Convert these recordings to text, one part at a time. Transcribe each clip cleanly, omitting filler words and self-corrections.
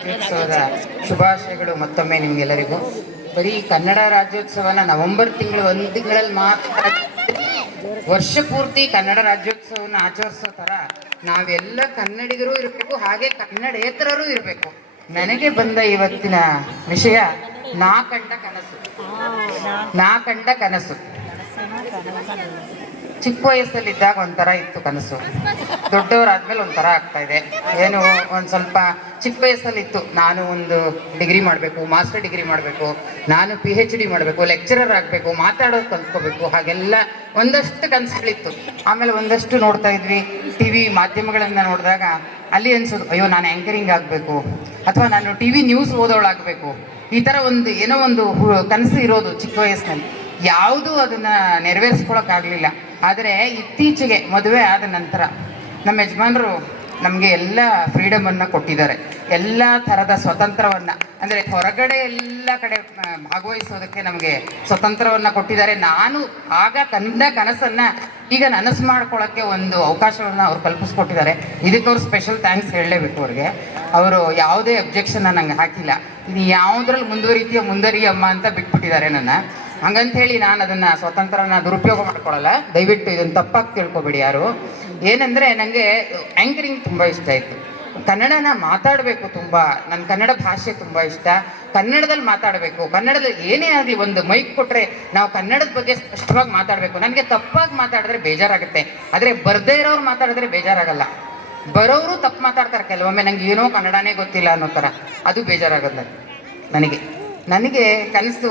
ರಾಜ್ಯೋತ್ಸವದ ಶುಭಾಶಯಗಳು ಮತ್ತೊಮ್ಮೆ ನಿಮಗೆಲ್ಲರಿಗೂ. ಬರೀ ಕನ್ನಡ ರಾಜ್ಯೋತ್ಸವನ ನವೆಂಬರ್ ತಿಂಗಳು ಒಂದು ತಿಂಗಳಲ್ಲಿ ಮಾತ್ರ ವರ್ಷ ಪೂರ್ತಿ ಕನ್ನಡ ರಾಜ್ಯೋತ್ಸವನ ಆಚರಿಸೋ ಥರ ನಾವೆಲ್ಲ ಕನ್ನಡಿಗರು ಇರಬೇಕು, ಹಾಗೆ ಕನ್ನಡೇತರರು ಇರಬೇಕು. ನನಗೆ ಬಂದ ಇವತ್ತಿನ ವಿಷಯ ನಾ ಕಂಡ ಕನಸು. ನಾ ಕಂಡ ಕನಸು ಚಿಕ್ಕ ವಯಸ್ಸಲ್ಲಿದ್ದಾಗ ಒಂಥರ ಇತ್ತು ಕನಸು, ದೊಡ್ಡವರಾದ್ಮೇಲೆ ಒಂಥರ ಆಗ್ತಾ ಇದೆ. ಏನು ಒಂದು ಸ್ವಲ್ಪ ಚಿಕ್ಕ ವಯಸ್ಸಲ್ಲಿತ್ತು, ನಾನು ಒಂದು ಡಿಗ್ರಿ ಮಾಡಬೇಕು, ಮಾಸ್ಟರ್ ಡಿಗ್ರಿ ಮಾಡಬೇಕು, ನಾನು PhD ಮಾಡಬೇಕು, ಲೆಕ್ಚರರ್ ಆಗಬೇಕು, ಮಾತಾಡೋದು ಕಲ್ತ್ಕೋಬೇಕು, ಹಾಗೆಲ್ಲ ಒಂದಷ್ಟು ಕನಸುಗಳಿತ್ತು. ಆಮೇಲೆ ಒಂದಷ್ಟು ನೋಡ್ತಾ ಇದ್ವಿ TV ಮಾಧ್ಯಮಗಳನ್ನು ನೋಡಿದಾಗ ಅಲ್ಲಿ ಅನ್ಸೋದು, ಅಯ್ಯೋ ನಾನು ಆ್ಯಂಕರಿಂಗ್ ಆಗಬೇಕು, ಅಥವಾ ನಾನು TV ನ್ಯೂಸ್ ಓದೋಳಾಗಬೇಕು, ಈ ಥರ ಒಂದು ಏನೋ ಒಂದು ಕನಸು ಇರೋದು ಚಿಕ್ಕ ವಯಸ್ಸಿನಲ್ಲಿ. ಯಾವುದೂ ಅದನ್ನು ನೆರವೇರಿಸ್ಕೊಳಕ್ಕಾಗಲಿಲ್ಲ. ಆದರೆ ಇತ್ತೀಚೆಗೆ ಮದುವೆ ಆದ ನಂತರ ನಮ್ಮ ಯಜಮಾನರು ನಮಗೆ ಎಲ್ಲ ಫ್ರೀಡಮನ್ನು ಕೊಟ್ಟಿದ್ದಾರೆ, ಎಲ್ಲ ಥರದ ಸ್ವತಂತ್ರವನ್ನು, ಅಂದರೆ ಹೊರಗಡೆ ಎಲ್ಲ ಕಡೆ ಭಾಗವಹಿಸೋದಕ್ಕೆ ನಮಗೆ ಸ್ವತಂತ್ರವನ್ನು ಕೊಟ್ಟಿದ್ದಾರೆ. ನಾನು ಆಗ ಕಂಡ ಕನಸನ್ನು ಈಗ ನನಸು ಮಾಡ್ಕೊಳ್ಳೋಕ್ಕೆ ಒಂದು ಅವಕಾಶವನ್ನು ಅವ್ರು ಕಲ್ಪಿಸ್ಕೊಟ್ಟಿದ್ದಾರೆ. ಇದಕ್ಕೆ ಅವ್ರು ಸ್ಪೆಷಲ್ ಥ್ಯಾಂಕ್ಸ್ ಹೇಳಲೇಬೇಕು ಅವ್ರಿಗೆ. ಅವರು ಯಾವುದೇ ಅಬ್ಜೆಕ್ಷನ್ನ ನಂಗೆ ಹಾಕಿಲ್ಲ, ಇದು ಯಾವುದ್ರಲ್ಲಿ ಮುಂದುವರಿಯಮ್ಮ ಅಂತ ಬಿಟ್ಬಿಟ್ಟಿದ್ದಾರೆ ನನ್ನ. ಹಂಗಂಥೇಳಿ ನಾನು ಅದನ್ನು ಸ್ವತಂತ್ರನ ದುರುಪಯೋಗ ಮಾಡ್ಕೊಳ್ಳಲ್ಲ, ದಯವಿಟ್ಟು ಇದನ್ನು ತಪ್ಪಾಗಿ ತಿಳ್ಕೊಬೇಡಿ ಯಾರು. ಏನಂದರೆ ನನಗೆ ಆ್ಯಂಕರಿಂಗ್ ತುಂಬ ಇಷ್ಟ ಇತ್ತು, ಕನ್ನಡನ ಮಾತಾಡಬೇಕು ತುಂಬ, ನನ್ನ ಕನ್ನಡ ಭಾಷೆ ತುಂಬ ಇಷ್ಟ, ಕನ್ನಡದಲ್ಲಿ ಮಾತಾಡಬೇಕು, ಕನ್ನಡದಲ್ಲಿ ಏನೇ ಆಗಲಿ ಒಂದು ಮೈಕ್ ಕೊಟ್ಟರೆ ನಾವು ಕನ್ನಡದ ಬಗ್ಗೆ ಸ್ಪಷ್ಟವಾಗಿ ಮಾತಾಡಬೇಕು. ನನಗೆ ತಪ್ಪಾಗಿ ಮಾತಾಡಿದ್ರೆ ಬೇಜಾರಾಗುತ್ತೆ, ಆದರೆ ಬರದೇ ಇರೋರು ಮಾತಾಡಿದ್ರೆ ಬೇಜಾರಾಗಲ್ಲ. ಬರೋರು ತಪ್ಪು ಮಾತಾಡ್ತಾರೆ ಕೆಲವೊಮ್ಮೆ, ನನಗೆ ಏನೋ ಕನ್ನಡನೇ ಗೊತ್ತಿಲ್ಲ ಅನ್ನೋ ಥರ, ಅದು ಬೇಜಾರಾಗೋದು ನನಗೆ ಕನಸು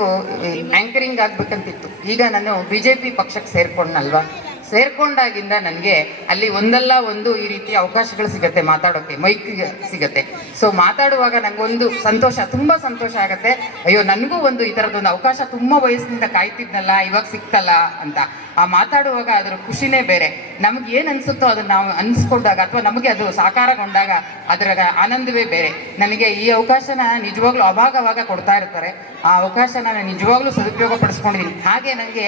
ಆ್ಯಂಕರಿಂಗ್ ಆಗಬೇಕಂತಿತ್ತು. ಈಗ ನಾನು BJP ಪಕ್ಷಕ್ಕೆ ಸೇರ್ಕೊಂಡಲ್ವಾ, ಸೇರ್ಕೊಂಡಾಗಿಂದ ನನಗೆ ಅಲ್ಲಿ ಒಂದಲ್ಲ ಒಂದು ಈ ರೀತಿ ಅವಕಾಶಗಳು ಸಿಗುತ್ತೆ, ಮಾತಾಡೋಕ್ಕೆ ಮೈಕ್ ಸಿಗುತ್ತೆ. ಸೊ ಮಾತಾಡುವಾಗ ನನಗೊಂದು ಸಂತೋಷ, ತುಂಬ ಸಂತೋಷ ಆಗುತ್ತೆ. ಅಯ್ಯೋ ನನಗೂ ಒಂದು ಈ ಥರದೊಂದು ಅವಕಾಶ ತುಂಬ ವಯಸ್ಸಿನಿಂದ ಕಾಯ್ತಿದ್ನಲ್ಲ, ಇವಾಗ ಸಿಕ್ತಲ್ಲ ಅಂತ. ಆ ಮಾತಾಡುವಾಗ ಅದರ ಖುಷಿನೇ ಬೇರೆ. ನಮಗೆ ಏನು ಅನಿಸುತ್ತೋ ಅದನ್ನು ನಾವು ಅನಿಸ್ಕೊಂಡಾಗ, ಅಥವಾ ನಮಗೆ ಅದು ಸಾಕಾರಗೊಂಡಾಗ ಅದರ ಆನಂದವೇ ಬೇರೆ. ನನಗೆ ಈ ಅವಕಾಶನ ನಿಜವಾಗ್ಲೂ ಅವಾಗ ಕೊಡ್ತಾ ಇರ್ತಾರೆ, ಆ ಅವಕಾಶನ ನಾನು ನಿಜವಾಗ್ಲೂ ಸದುಪಯೋಗ ಪಡಿಸ್ಕೊಂಡಿದ್ದೀನಿ. ಹಾಗೆ ನನಗೆ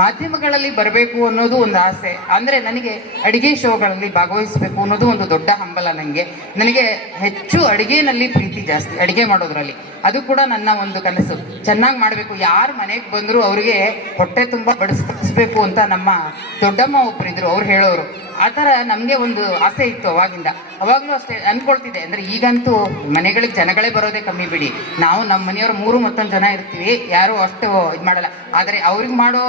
ಮಾಧ್ಯಮಗಳಲ್ಲಿ ಬರಬೇಕು ಅನ್ನೋದು ಒಂದು ಆಸೆ. ಅಂದರೆ ನನಗೆ ಅಡುಗೆ ಶೋಗಳಲ್ಲಿ ಭಾಗವಹಿಸಬೇಕು ಅನ್ನೋದು ಒಂದು ದೊಡ್ಡ ಹಂಬಲ. ನನಗೆ ಹೆಚ್ಚು ಅಡುಗೆನಲ್ಲಿ ಪ್ರೀತಿ ಜಾಸ್ತಿ, ಅಡುಗೆ ಮಾಡೋದ್ರಲ್ಲಿ. ಅದು ಕೂಡ ನನ್ನ ಒಂದು ಕನಸು, ಚೆನ್ನಾಗಿ ಮಾಡಬೇಕು. ಯಾರು ಮನೆಗೆ ಬಂದರೂ ಅವರಿಗೆ ಹೊಟ್ಟೆ ತುಂಬ ಬಡಿಸ್ಬೇಕು ಅಂತ ನಮ್ಮ ದೊಡ್ಡಮ್ಮ ಒಬ್ಬರಿದ್ರು, ಅವ್ರು ಹೇಳೋರು. ಆ ಥರ ನಮಗೆ ಒಂದು ಆಸೆ ಇತ್ತು ಅವಾಗಲೂ ಅಷ್ಟೇ ಅಂದ್ಕೊಳ್ತಿದ್ದೆ. ಅಂದರೆ ಈಗಂತೂ ಮನೆಗಳಿಗೆ ಜನಗಳೇ ಬರೋದೇ ಕಮ್ಮಿ ಬಿಡಿ, ನಾವು ನಮ್ಮ ಮನೆಯವರು 3 ಮತ್ತೊಂದು ಜನ ಇರ್ತೀವಿ, ಯಾರೂ ಅಷ್ಟು ಇದು ಮಾಡಲ್ಲ. ಆದರೆ ಅವ್ರಿಗೆ ಮಾಡೋ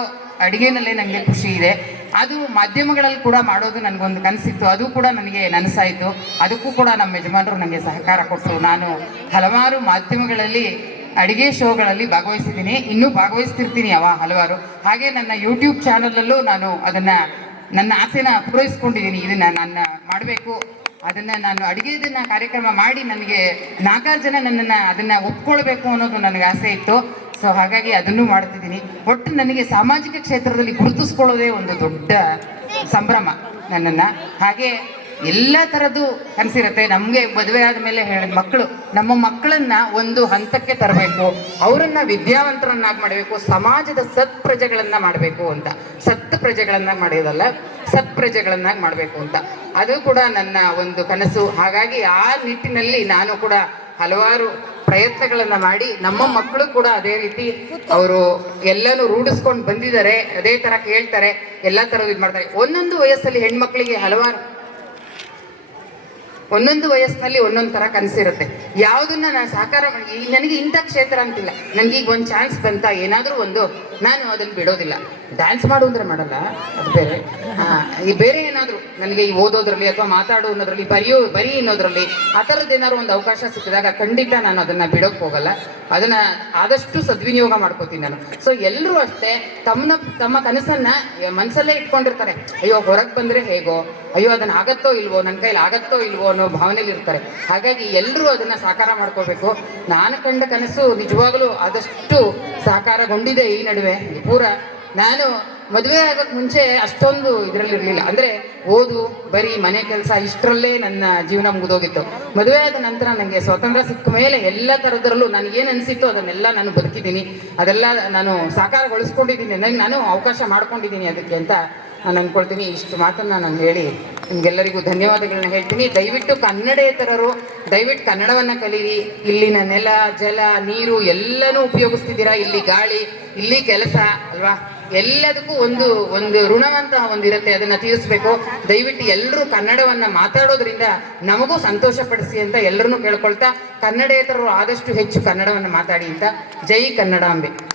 ಅಡುಗೆನಲ್ಲೇ ನನಗೆ ಖುಷಿ ಇದೆ. ಅದು ಮಾಧ್ಯಮಗಳಲ್ಲಿ ಕೂಡ ಮಾಡೋದು ನನಗೊಂದು ಕನಸಿತ್ತು, ಅದು ಕೂಡ ನನಗೆ ನನಸಾಯಿತು. ಅದಕ್ಕೂ ಕೂಡ ನಮ್ಮ ಯಜಮಾನರು ನನಗೆ ಸಹಕಾರ ಕೊಟ್ಟರು. ನಾನು ಹಲವಾರು ಮಾಧ್ಯಮಗಳಲ್ಲಿ ಅಡುಗೆ ಶೋಗಳಲ್ಲಿ ಭಾಗವಹಿಸಿದ್ದೀನಿ, ಇನ್ನೂ ಭಾಗವಹಿಸ್ತಿರ್ತೀನಿ ಹಲವಾರು. ಹಾಗೆ ನನ್ನ YouTube ಚಾನಲಲ್ಲೂ ನಾನು ಅದನ್ನು ನನ್ನ ಆಸೆನ ಪೂರೈಸ್ಕೊಂಡಿದ್ದೀನಿ. ಇದನ್ನು ನಾನು ಮಾಡಬೇಕು, ಅದನ್ನು ನಾನು ಅಡುಗೆದನ್ನು ಕಾರ್ಯಕ್ರಮ ಮಾಡಿ ನನಗೆ 4 ಜನ ನನ್ನನ್ನು ಅದನ್ನು ಒಪ್ಕೊಳ್ಬೇಕು ಅನ್ನೋದು ನನಗೆ ಆಸೆ ಇತ್ತು. ಸೊ ಹಾಗಾಗಿ ಅದನ್ನು ಮಾಡ್ತಿದ್ದೀನಿ. ಒಟ್ಟು ನನಗೆ ಸಾಮಾಜಿಕ ಕ್ಷೇತ್ರದಲ್ಲಿ ಗುರುತಿಸ್ಕೊಳ್ಳೋದೇ ಒಂದು ದೊಡ್ಡ ಸಂಭ್ರಮ ನನ್ನನ್ನು. ಹಾಗೆ ಎಲ್ಲ ಥರದ್ದು ಕನಸಿರುತ್ತೆ. ನಮಗೆ ಮದುವೆ ಆದಮೇಲೆ ಹೇಳಿದ ಮಕ್ಕಳು, ನಮ್ಮ ಮಕ್ಕಳನ್ನು ಒಂದು ಹಂತಕ್ಕೆ ತರಬೇಕು, ಅವರನ್ನು ವಿದ್ಯಾವಂತರನ್ನಾಗಿ ಮಾಡಬೇಕು, ಸಮಾಜದ ಸತ್ಪ್ರಜೆಗಳನ್ನು ಮಾಡಬೇಕು ಅಂತ. ಪ್ರಜೆಗಳನ್ನಾಗಿ ಮಾಡೋದಲ್ಲ, ಸತ್ಪ್ರಜೆಗಳನ್ನಾಗಿ ಮಾಡಬೇಕು ಅಂತ, ಅದು ಕೂಡ ನನ್ನ ಒಂದು ಕನಸು. ಹಾಗಾಗಿ ಆ ನಿಟ್ಟಿನಲ್ಲಿ ನಾನು ಕೂಡ ಹಲವಾರು ಪ್ರಯತ್ನಗಳನ್ನು ಮಾಡಿ ನಮ್ಮ ಮಕ್ಕಳು ಕೂಡ ಅದೇ ರೀತಿ ಅವರು ಎಲ್ಲನೂ ರೂಢಿಸ್ಕೊಂಡು ಬಂದಿದ್ದಾರೆ. ಅದೇ ಥರ ಕೇಳ್ತಾರೆ, ಎಲ್ಲ ಥರದ್ದು ಇದು ಮಾಡ್ತಾರೆ. ಒಂದೊಂದು ವಯಸ್ಸಲ್ಲಿ ಹೆಣ್ಮಕ್ಳಿಗೆ ಒಂದೊಂದು ವಯಸ್ಸಿನಲ್ಲಿ ಒಂದೊಂದು ಥರ ಕನಸಿರುತ್ತೆ. ಯಾವುದನ್ನ ನಾನು ಸಾಕಾರ ಮಾಡಿ, ನನಗೆ ಇಂಥ ಕ್ಷೇತ್ರ ಅಂತಿಲ್ಲ, ನನಗೀಗ ಒಂದು ಚಾನ್ಸ್ ಬಂತ ಏನಾದರೂ ಒಂದು, ನಾನು ಅದನ್ನು ಬಿಡೋದಿಲ್ಲ. ಡ್ಯಾನ್ಸ್ ಮಾಡು ಅಂದರೆ ಮಾಡಲ್ಲ, ಅದು ಬೇರೆ. ಈ ಬೇರೆ ಏನಾದರೂ ನನಗೆ ಈ ಓದೋದ್ರಲ್ಲಿ ಅಥವಾ ಮಾತಾಡೋ ಅನ್ನೋದ್ರಲ್ಲಿ, ಬರೀ ಅನ್ನೋದ್ರಲ್ಲಿ ಆ ಥರದ್ದು ಏನಾದ್ರು ಒಂದು ಅವಕಾಶ ಸಿಕ್ಕಿದಾಗ ಖಂಡಿತ ನಾನು ಅದನ್ನು ಬಿಡೋಕ್ಕೆ ಹೋಗಲ್ಲ. ಅದನ್ನು ಆದಷ್ಟು ಸದ್ವಿನಿಯೋಗ ಮಾಡ್ಕೋತೀನಿ ನಾನು. ಸೊ ಎಲ್ಲರೂ ಅಷ್ಟೇ ತಮ್ಮ ಕನಸನ್ನು ಮನಸ್ಸಲ್ಲೇ ಇಟ್ಕೊಂಡಿರ್ತಾರೆ. ಅಯ್ಯೋ ಹೊರಗೆ ಬಂದರೆ ಹೇಗೋ, ಅಯ್ಯೋ ಅದನ್ನು ಆಗತ್ತೋ ಇಲ್ವೋ, ನನ್ನ ಕೈಲಿ ಆಗತ್ತೋ ಇಲ್ವೋ ಅನ್ನೋ ಭಾವನೆಯಲ್ಲಿ ಇರ್ತಾರೆ. ಹಾಗಾಗಿ ಎಲ್ಲರೂ ಅದನ್ನು ಸಾಕಾರ ಮಾಡ್ಕೋಬೇಕು. ನಾನು ಕಂಡ ಕನಸು ನಿಜವಾಗಲೂ ಆದಷ್ಟು ಸಾಕಾರಗೊಂಡಿದೆ ಈ ನಡುವೆ. ನಾನು ಮದುವೆ ಆಗೋಕ್ಕೆ ಮುಂಚೆ ಅಷ್ಟೊಂದು ಇದರಲ್ಲಿ ಇರಲಿಲ್ಲ, ಅಂದರೆ ಓದು ಬರೀ ಮನೆ ಕೆಲಸ ಇಷ್ಟರಲ್ಲೇ ನನ್ನ ಜೀವನ ಮುಗಿದೋಗಿತ್ತು. ಮದುವೆ ಆದ ನಂತರ ನನಗೆ ಸ್ವಾತಂತ್ರ್ಯ ಸಿಕ್ಕ ಮೇಲೆ ಎಲ್ಲ ಥರದ್ರಲ್ಲೂ ನನಗೇನು ಅನಿಸಿತ್ತು ಅದನ್ನೆಲ್ಲ ನಾನು ಬದುಕಿದ್ದೀನಿ, ಅದೆಲ್ಲ ನಾನು ಸಾಕಾರಗೊಳಿಸ್ಕೊಂಡಿದ್ದೀನಿ, ನಾನು ಅವಕಾಶ ಮಾಡ್ಕೊಂಡಿದ್ದೀನಿ ಅದಕ್ಕೆ ಅಂತ ನಾನು ಅಂದ್ಕೊಳ್ತೀನಿ. ಇಷ್ಟು ಮಾತನ್ನು ನಾನು ಹೇಳಿ ನಿಮ್ಗೆಲ್ಲರಿಗೂ ಧನ್ಯವಾದಗಳನ್ನ ಹೇಳ್ತೀನಿ. ದಯವಿಟ್ಟು ಕನ್ನಡೇತರರು ದಯವಿಟ್ಟು ಕನ್ನಡವನ್ನು ಕಲೀರಿ. ಇಲ್ಲಿನ ನೆಲ, ಜಲ, ನೀರು ಎಲ್ಲನೂ ಉಪಯೋಗಿಸ್ತಿದ್ದೀರಾ. ಇಲ್ಲಿ ಗಾಳಿ, ಇಲ್ಲಿ ಕೆಲಸ ಅಲ್ವಾ, ಎಲ್ಲದಕ್ಕೂ ಒಂದು ಒಂದು ಋಣವಂತ ಒಂದಿರುತ್ತೆ, ಅದನ್ನು ತೀರಿಸ್ಬೇಕು. ದಯವಿಟ್ಟು ಎಲ್ಲರೂ ಕನ್ನಡವನ್ನು ಮಾತಾಡೋದ್ರಿಂದ ನಮಗೂ ಸಂತೋಷ ಪಡಿಸಿ ಅಂತ ಎಲ್ಲರನ್ನೂ ಕೇಳ್ಕೊಳ್ತಾ, ಕನ್ನಡೇತರರು ಆದಷ್ಟು ಹೆಚ್ಚು ಕನ್ನಡವನ್ನು ಮಾತಾಡಿ ಅಂತ. ಜೈ ಕನ್ನಡಾಂಬೆ.